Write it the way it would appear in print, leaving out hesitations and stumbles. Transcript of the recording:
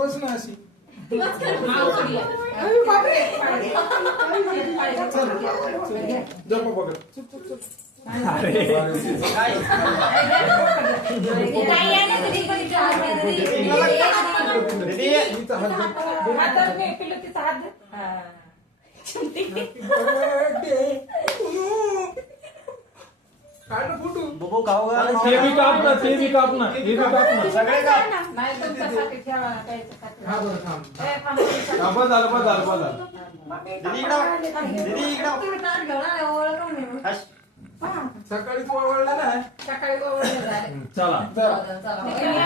बस ना अशी जप बघ बघू खाऊ का ते बी कापना हे बी कापना सगळे का बस झालं दीदी इकडं हश. सकाळीच वळलं ना सकाळी चला